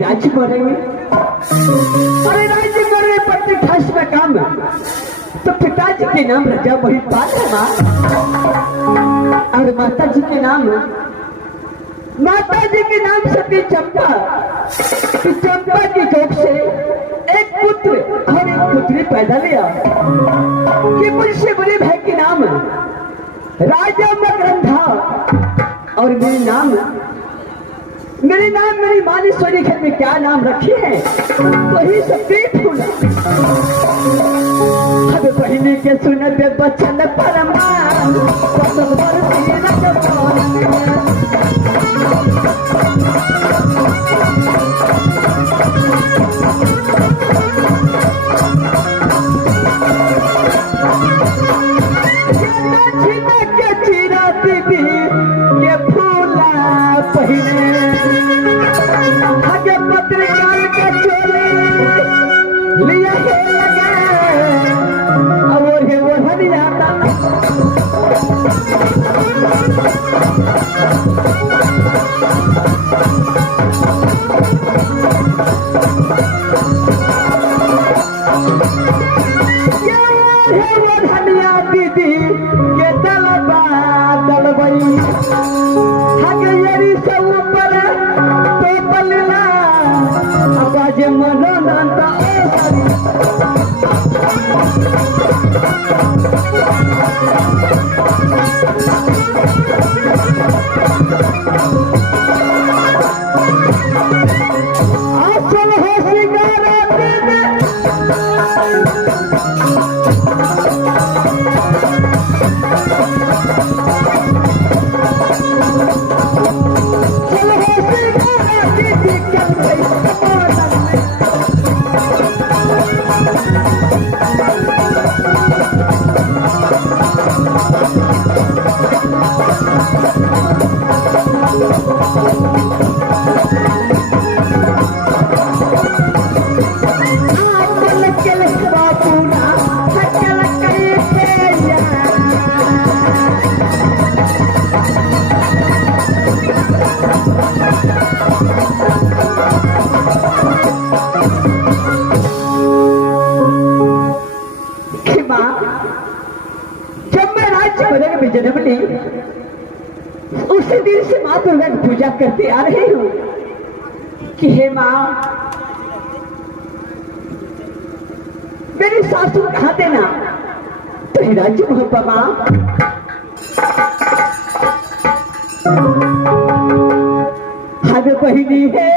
राज्य करेंगे। अरे राज्य करने पड़ते ठस में काम तो पिताजी के नाम रजा वही पाल है माँ, और माता जी के नाम सती चंपा। चंपा की कोख से एक पुत्र और एक पुत्री पैदा लिया। ये मुझसे बड़े भाई के नाम राजा मकरंधा, और मेरे नाम मेरी माँ ने सोने घर में क्या नाम रखी है वही सब फूला। अब पहले के सुनते बचन परमा उसी दिन से माँ दुर्गा की पूजा करते आ रही हूँ कि हे माँ मेरी सासू कहा देना तो ही राज्य मोहब्बा माँ। हमें बहिनी है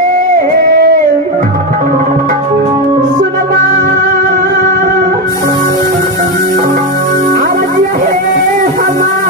सुनमा आरज्य है हमारा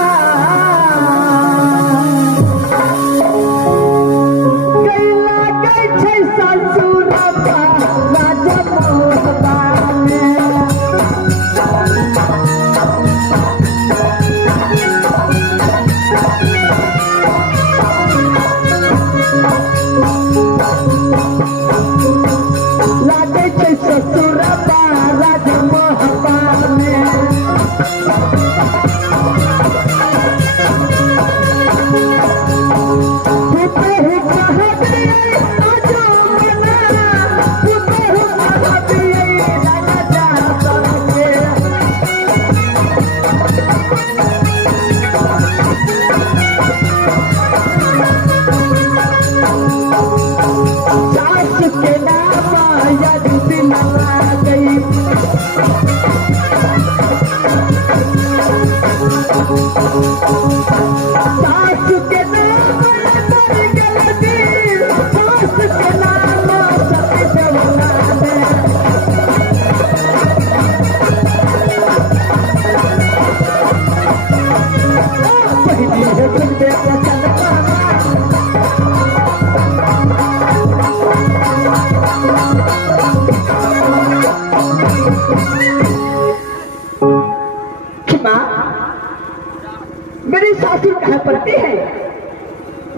मेरी सासू कहा पड़ती है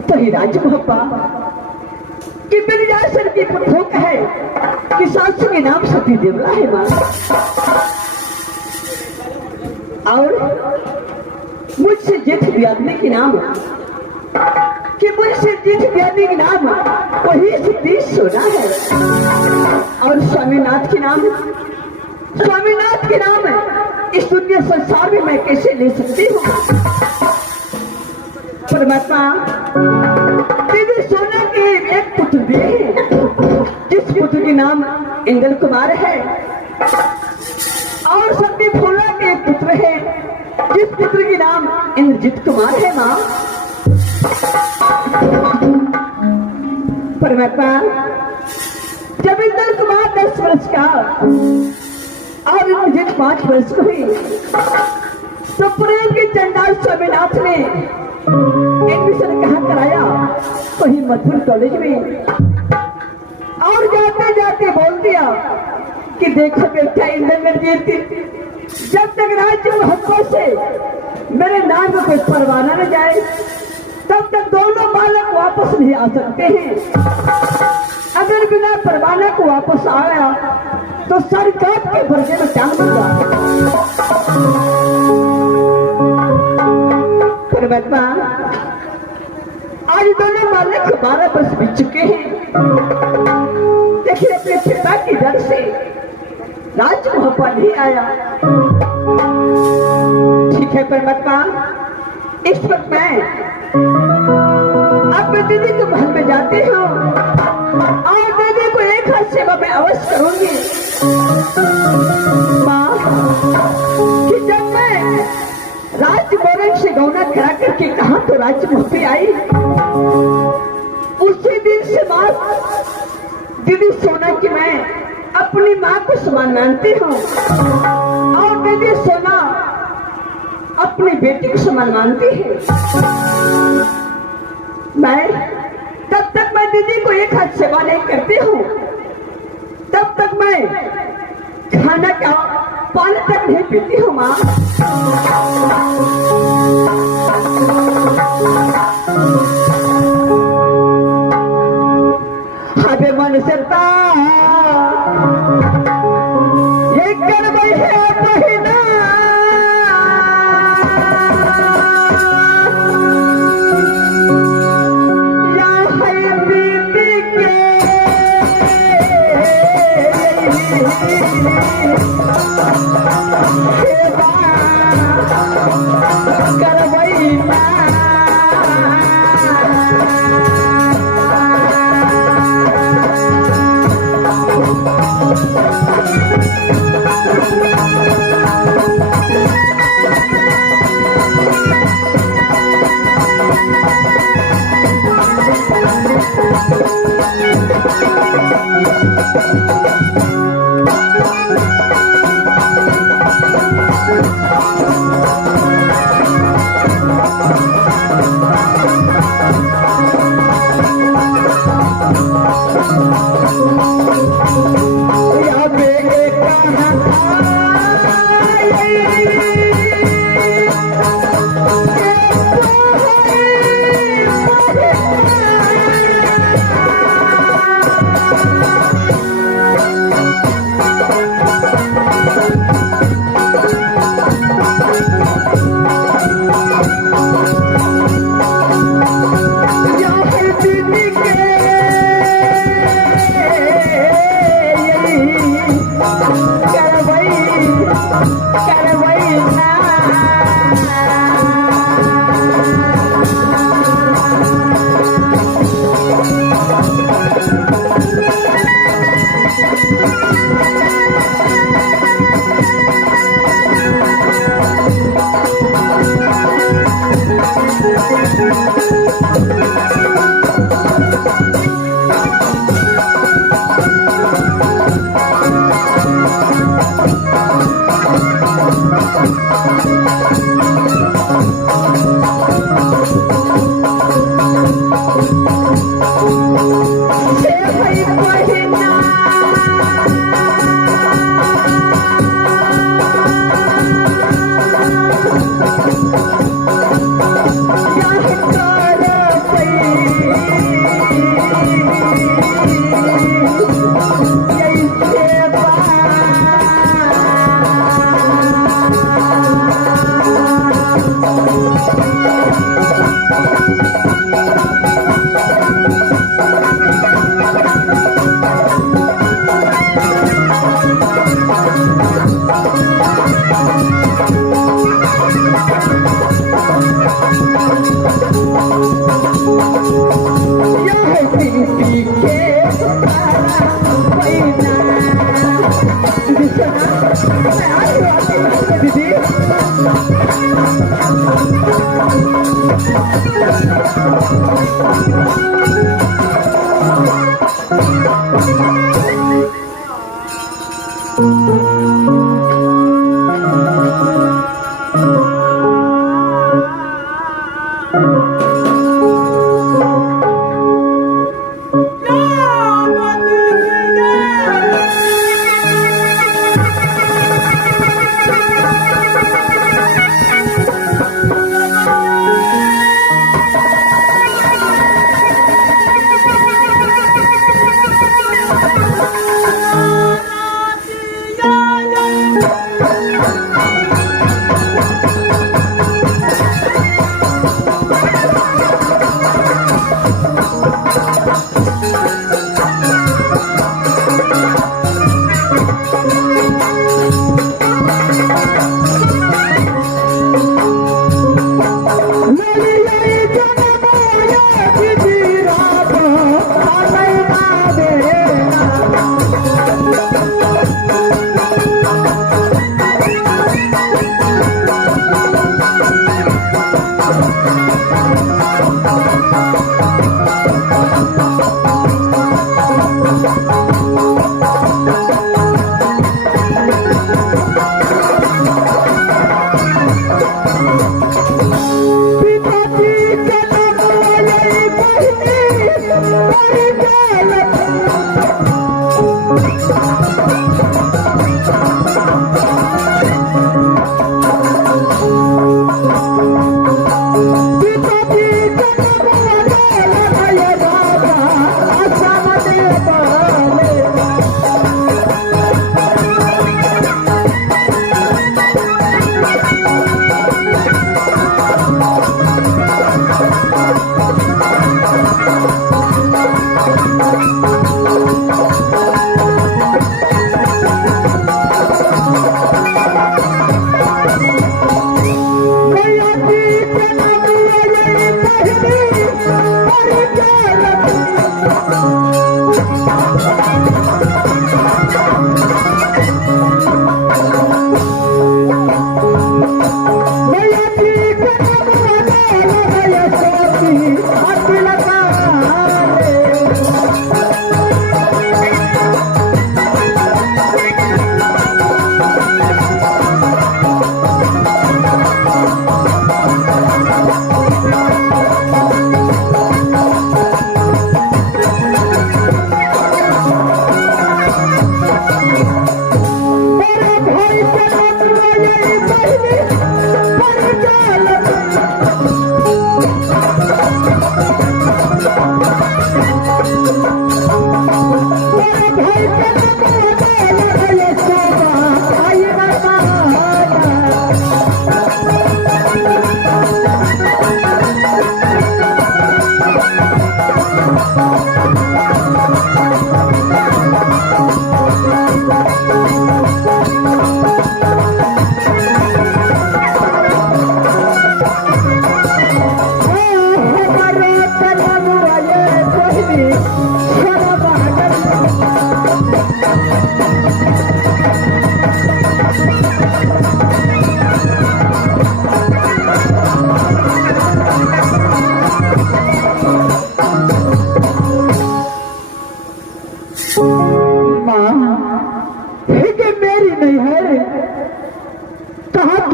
तो ही राजमोहब्बा कि मेरी आसर की पुत्रों का है कि सासू के नाम सती देवला है मां। और मुझसे जेठ ब्यादने के नाम कि मुझसे जेठ ब्यादने के नाम वही सतीश सोना है। और स्वामीनाथ के नाम इस दुनिया संसार में मैं कैसे ले सकती हूँ। परमात्मा देवी सोना के एक पुत्र दिए जिस पुत्र के नाम इंद्र कुमार है और सती फूला के एक पुत्र है जिस पुत्र के नाम इंद्रजीत कुमार है मां। परमात्मा जब इंद्र कुमार 10 वर्ष का और इंद्रजीत 5 वर्ष को हुई तो प्रेम के चंडाल स्वामीनाथ ने एडमिशन कहाँ कराया वही मथुर कॉलेज में। और जाते जाते बोल दिया कि देखो बेटा इंद्रजीत जब तक राज्य मोहब्बत से मेरे नाम में कोई परवाना न जाए तब तक दोनों बालक वापस नहीं आ सकते हैं। अगर बिना परवाना को वापस आया तो सर काट के भरने में टांग दूंगा। परमात्मा आज दोनों बालक 12 वर्ष बीत चुके हैं। देखिए अपने पिता की डर से राजमोहब्बा नहीं आया। ठीक है परमात्मा इस वक्त मैं अपने दीदी के महल में जाती हूँ और दीदी को एक हाथ सेवा मैं अवश्य करूंगी। माँ कि जब मैं राजमोहन से गौना करा करके कहा तो राजमोहब्बी आई उसी दिन से माँ दीदी सोना की मैं अपनी माँ को समान मानती हूँ और दीदी सोना अपनी बेटी को समान मानती है। मैं तब तक मैं दीदी को एक हाथ सेवा नहीं करती हूँ तब तक मैं खाना का पानी तक नहीं पीती हूँ माँ। हरे मन सरता ये कर है बहिना या है दीदी के पिताजी का नाम आई बहिनी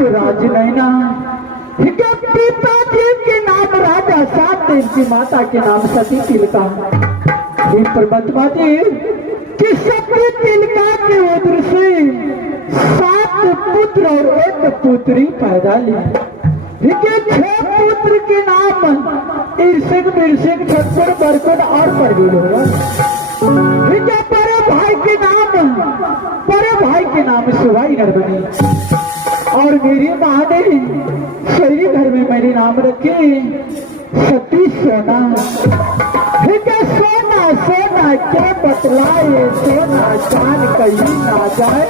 पर राज नैना पिताजी के नाम राजा सात देव की माता के नाम सती तिलका पर्वतवादी कि सती तिलका के उधर से 7 पुत्र और 1 पुत्री पैदा ली। 6 पुत्र के नाम ईर्षिक बिरसिक छक्कर बरकट और परवीन हुआ। बड़े भाई के नाम सुहाई नरबनी और मेरी माँ ने शहरी घर में मेरे नाम रखे सती सोना। सोना सोना क्या बतलाए, सोना चांद कहीं ना जाए।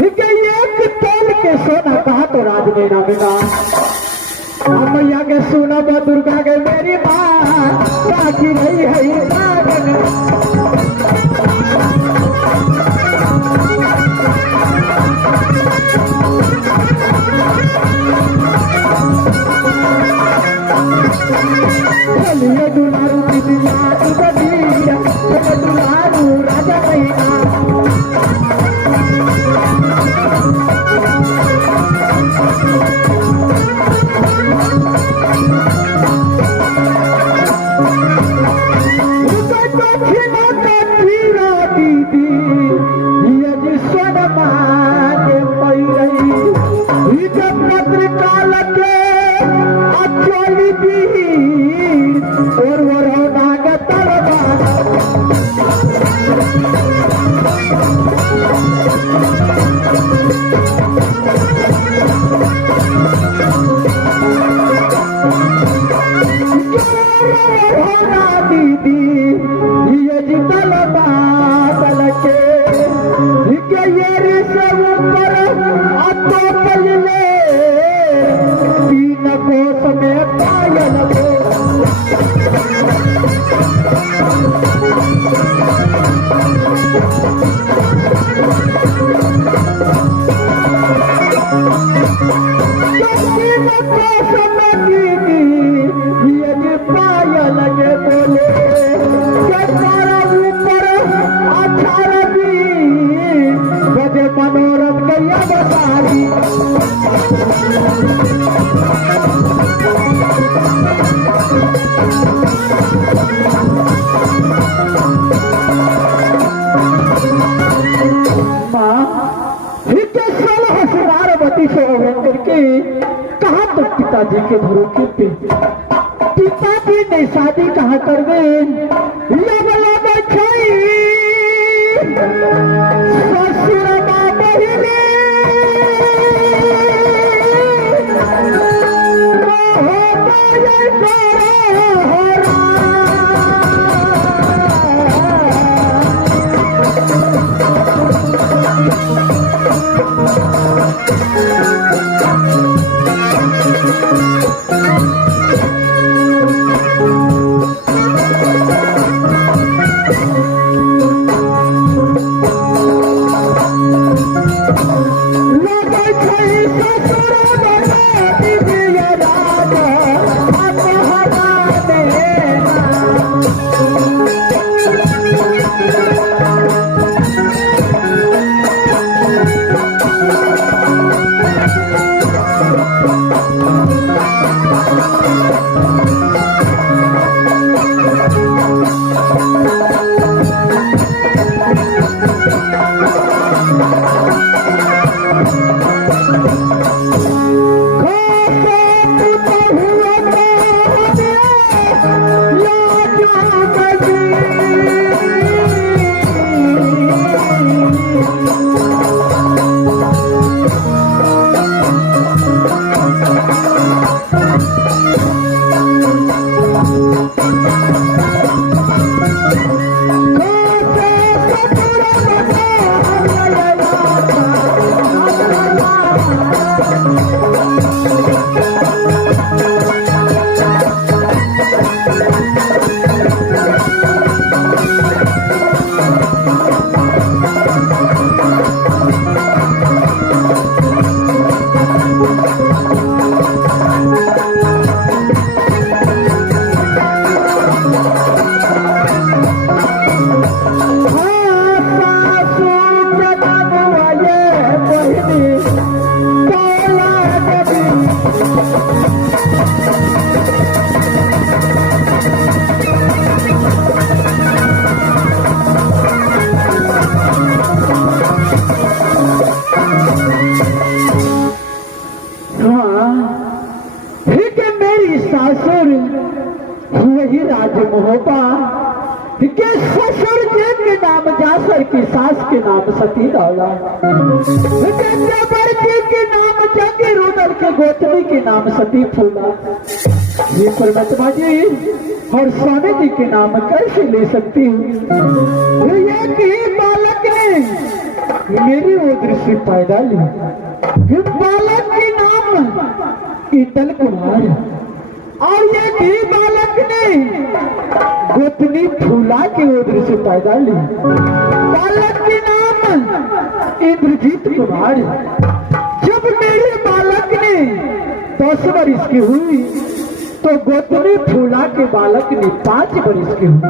एक तोल के सोना कहा तो राज में नामेगा। मैया के सोना बा दुर्गा के मेरी माँ काकी नहीं है नागन। दुलारू राजा मैना मनोरथ गैया बसारी पिताजी के भरोसे पे पिताजी ने शादी कहा कर दे ससुर बहिनी वही राजमोहबा के ससुर जी के नाम जासर की सास के नाम सती दौला जबर जी के नाम जंगी रुदल के गोतनी के नाम सती फूला। ये परमात्मा जी और स्वामी जी के नाम कैसे ले सकती हूँ? एक ही बालक ने मेरी वो दृष्टि पैदा ली। बालक के नाम ईतल कुमार और ये भी बालक ने गोतनी फूला के उधर से पैदा ली। बालक के नाम इंद्रजीत कुमार। जब मेरे बालक ने 10 वर्ष की हुई तो गोतनी फूला के बालक ने 5 वर्ष की हुई।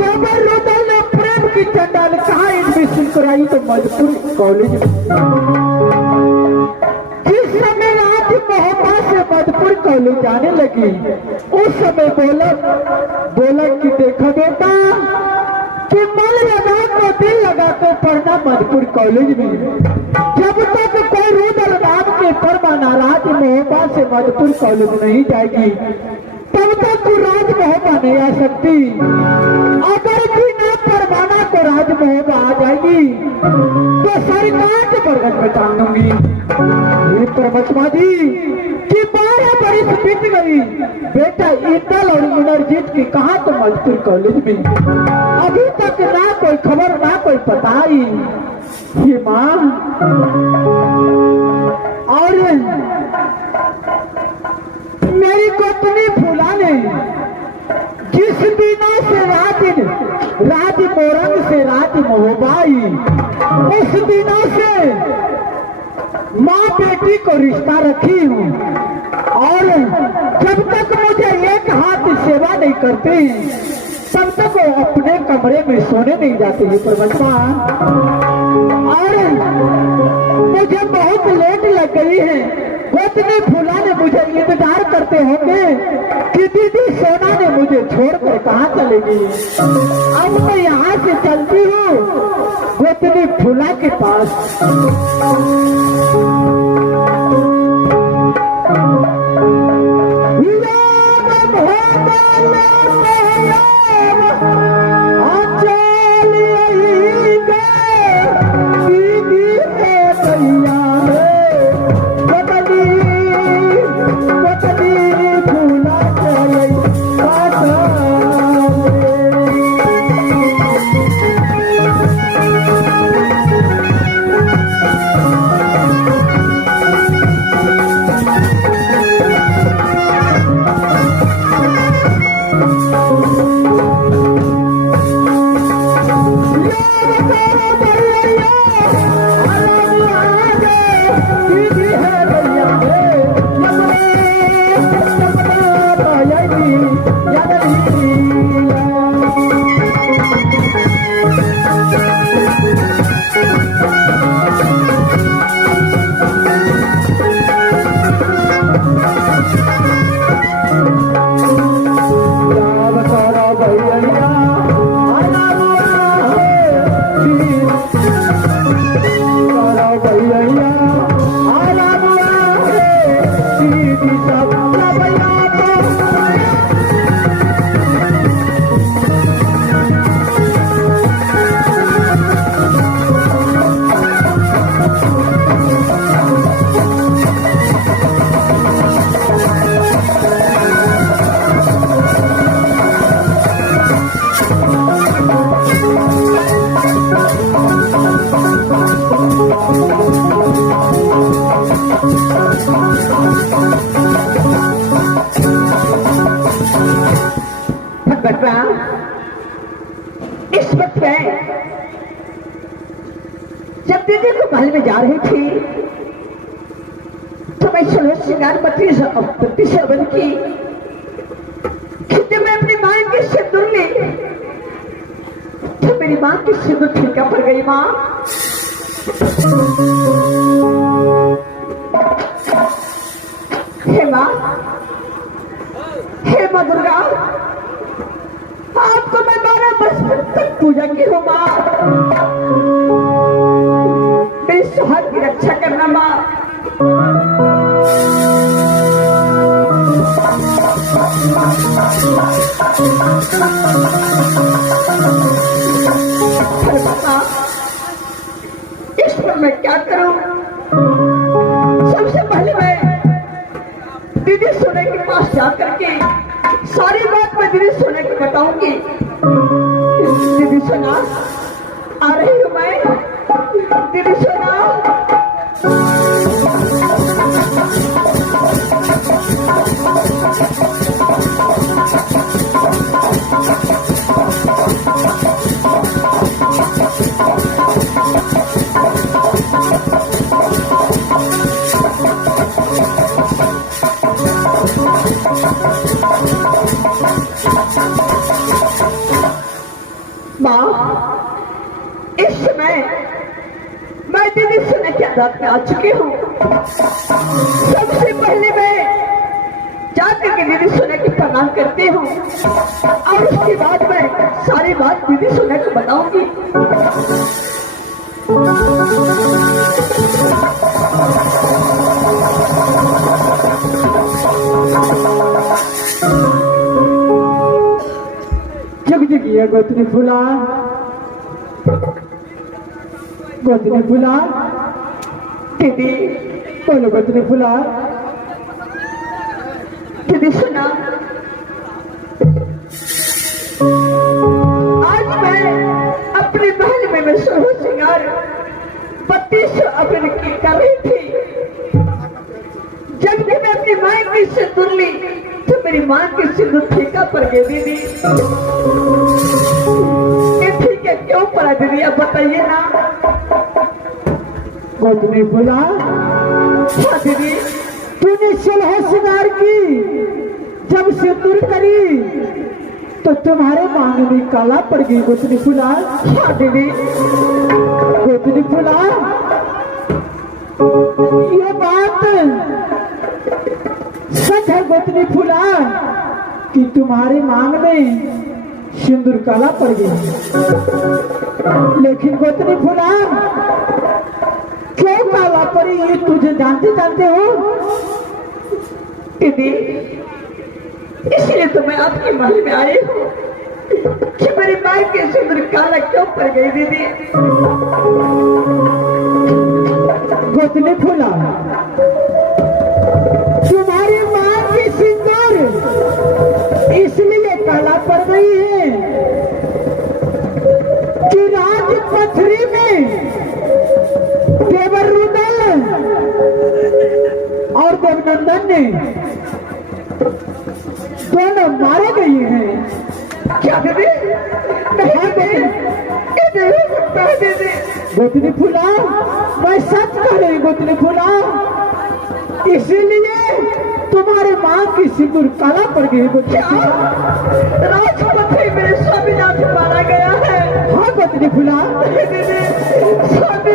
जब रुदल ने प्रेम की चंडाल कहा एडमिशन कराई तो मधुपुर कॉलेज जिस समय आज मोहब्बत से मधुपुर कॉलेज जाने लगी उस समय बोला कि देखो बेटा कि मन लगा तो दिल लगा तो पढ़ना मधुपुर कॉलेज में। जब तक कोई रुदल नाम के परमा नाराज मोहब्बत से मधुपुर कॉलेज नहीं जाएगी तब तक तू राज मोहब्बा नहीं आ सकती। अगर भी ना परवाना को राज मोहब्बा आ जाएगी तो सरकार के बरगद में टांग दूंगी। ये परमात्मा जी कि 12 बरस बीत गई बेटा ईतल और इंद्रजीत की कहा तो मधुपुर कॉलेज में अभी तक ना कोई खबर ना कोई पता आई। ये माँ और मेरी गोतनी फूला ने जिस दिनों से राज मोरंग से राज मोहबाई उस दिनों से माँ बेटी को रिश्ता रखी हूँ और जब तक मुझे एक हाथ सेवा नहीं करते तब तक वो अपने कमरे में सोने नहीं जाते हैं परमात्मा। और मुझे बहुत लेट लग गई है। गोतनी फूला ने मुझे इंतजार करते होंगे कि दीदी सोना ने मुझे छोड़कर कहाँ चलेगी। अब मैं यहाँ से चलती हूँ गोतनी फूला के पास। दीदी सब भैया इस वक्त मैं जब दीदी को महल में जा रही थी तो मैं सुनो श्रृंगार पति शबन की जब मैं अपनी मां की सिंदूर ली तो मेरी मां की सिंदूर फीका पड़ गई। मां हे मां, हे मां दुर्गा, आपको मैं 12 वर्ष तक पूजा की हूँ। माँ मेरी सुहाग की रक्षा करना। माँ इस पर मैं क्या करूं? सबसे पहले मैं दीदी सोने के पास जा करके सारी बात मैं दीदी सोना की बताऊंगी। दीदी सोना, आ रही हूं मैं। दीदी सोना, इस समय मैं दीदी सोना की आदत में आ चुकी हूँ। सबसे पहले मैं जाकर के दीदी सोना की प्रणाम करती हूँ और उसके बाद मैं सारी बात दीदी सोना को बताऊंगी। जग जगिए गोतनी फुला, गोतनी फुला, दीदी बोलो गोतनी फुला। दीदी सुना, आज मैं अपने महल में मैं सोलह श्रृंगार 32 अपने की कर रही थी। जब भी मैं अपनी माँ की सिंदूर ली तो मेरी माँ की सिंदूर फीका पड़ गई। दीदी ये फीका क्यों पड़ा दीदी, अब बताइए ना। गोतनी फुला, हाँ दीदी, तूने सोलह श्रृंगार की जब सिंदूर करी तो तुम्हारे मांग में काला पड़ गई। गोतनी फुला, हाँ दीदी। गोतनी फुला, ये बात सच है गोतनी फुला कि तुम्हारी मांग में सिंदूर काला पड़ गई, लेकिन गोतनी फुला क्यों काला पड़ी ये तुझे जानते हो? दीदी इसलिए तो मैं आपके महल में आई हूँ कि मेरी माँ के सिंदूर काला क्यों पड़ गई। दीदी गोतनी फुला, तुम्हारी माँ की सिंदूर इसलिए काला पड़ गई है कि राजपथरी में देवर रुदल और देवनंदन ने दोनों मारे गए हैं। क्या दीदी? नहीं दीदी, गोतनी फुला मैं सच कह रही। गोतनी फुला इसीलिए तुम्हारे माँ की सिंदूर काला पड़ गई। राजपथरी में स्वामीनाथ मारा गया है। हाँ गोतनी फुला, स्वामी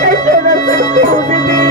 कैसे रह सकती हूँ दीदी?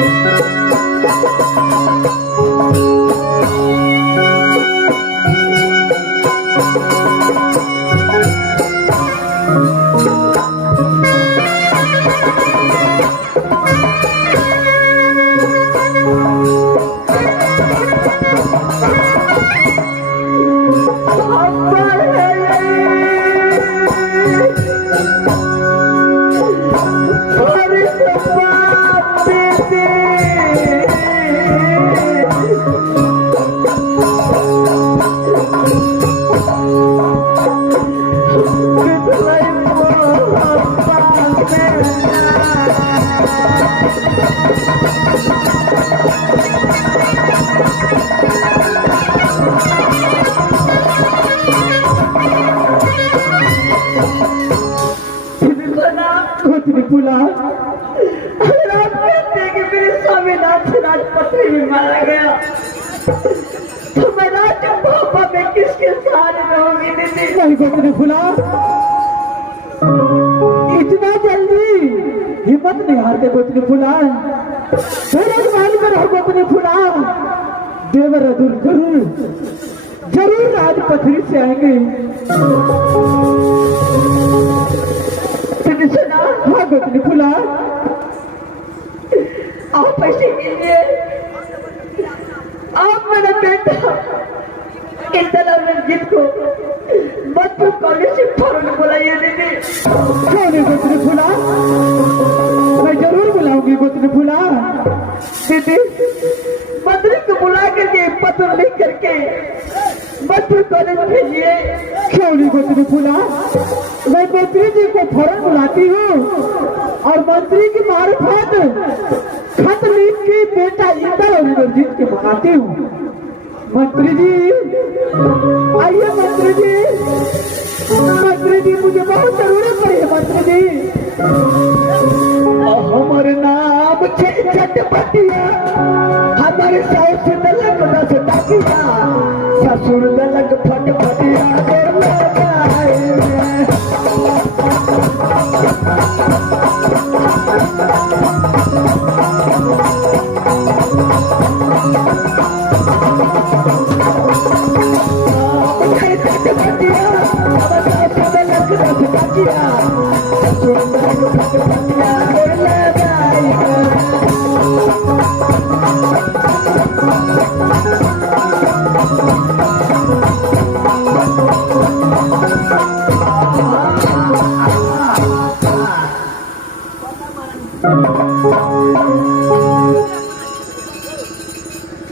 त्रिपुला मेरे स्वामीनाथ राजपत्री में मारा गया तो मैं राज पापा में किसके साथ रहूंगी दीदी? नहीं गो त्रिपुला, इतना जल्दी हिम्मत नहीं हारते गो त्रिपुला। मान कर रहो गो त्रिपुला, देवर जरूर जरूर राजपत्री से आएंगे। हाँ गोतनी फुला, आप पैसे कीजिए, आप मेरा बेटा इंदिरा रंजीत को मधुपुर कॉलेज से फौरन बुलाइए दीदी। क्यों नहीं गोतनी फुला, मैं जरूर बुलाऊंगी गोतनी फुला। दीदी मंत्री को बुला करके पत्र लिख करके मधुपुर कॉलेज भेजिए। क्यों नहीं गोतनी फुला, मैं मंत्री जी को फौरन बुलाती हूँ और मंत्री की मार्फत खत लिख के बेटा इंदर और रंजीत के मंगाती हूँ। मंत्री जी आइए, मंत्री जी मुझे बहुत जरूरत पड़ी है मंत्री जी। हमारे नाम चटपटिया, हमारे सास दलक दस टाकिया, ससुर दलक फटफटिया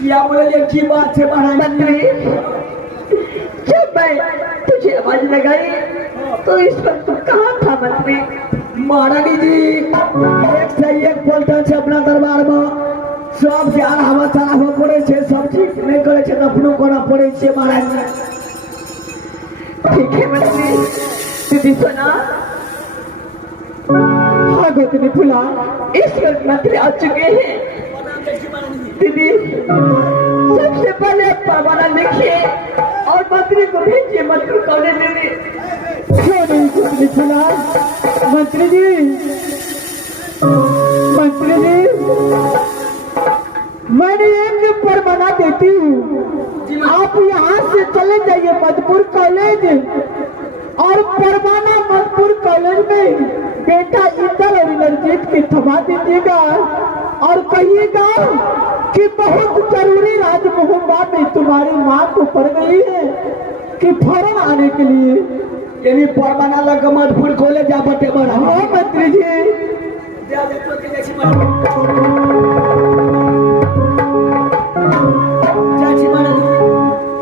क्या बोले की बात है मंत्री? जब मैं तुझे आवाज लगाई तो इस वक्त तुम कहाँ था मंत्री? महारानी जी एक से एक पलटन से अपना दरबार में सब जान हवा चलाव पड़े छे, सब ठीक नहीं करे छे, अपनो करना पड़े छे महाराज। ठीक है मंत्री। दीदी सुना, हाँ गोतनी फुला, इस वक्त मंत्री आ चुके हैं। दीदी सबसे पहले परवाना लिखिए और मंत्री को भेजिए मंत्री कॉलेज दीदी। क्यों नहीं गोतनी फुला? मंत्री जी मैंने एक परवाना देती हूँ, आप यहाँ से चले जाइए मधुपुर कॉलेज और परवाना मधुपुर कॉलेज में बेटा इंदर और रंजीत की थमा दीजिएगा और कहिएगा कि बहुत जरूरी राजमोहम्मा में तुम्हारी माँ को पड़ गई है कि फौरन आने के लिए। यानी परवाना लगा मधुपुर कॉलेज जा बटे बड़ा। हाँ मंत्री जी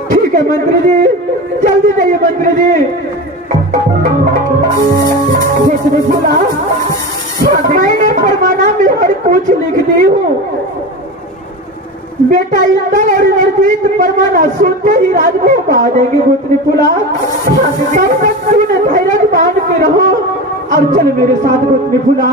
ठीक है मंत्री जी, जल्दी जाइए मंत्री जी। बोला मैंने परवाना में हर कुछ लिख दी हूँ, बेटा इंदर और रंजीत परवाना सुनते ही राजभोग आ जाएंगे गोतनी फुला। तब तक तूने धैर्य बांध के रहो और चल मेरे साथ गोतनी फुला।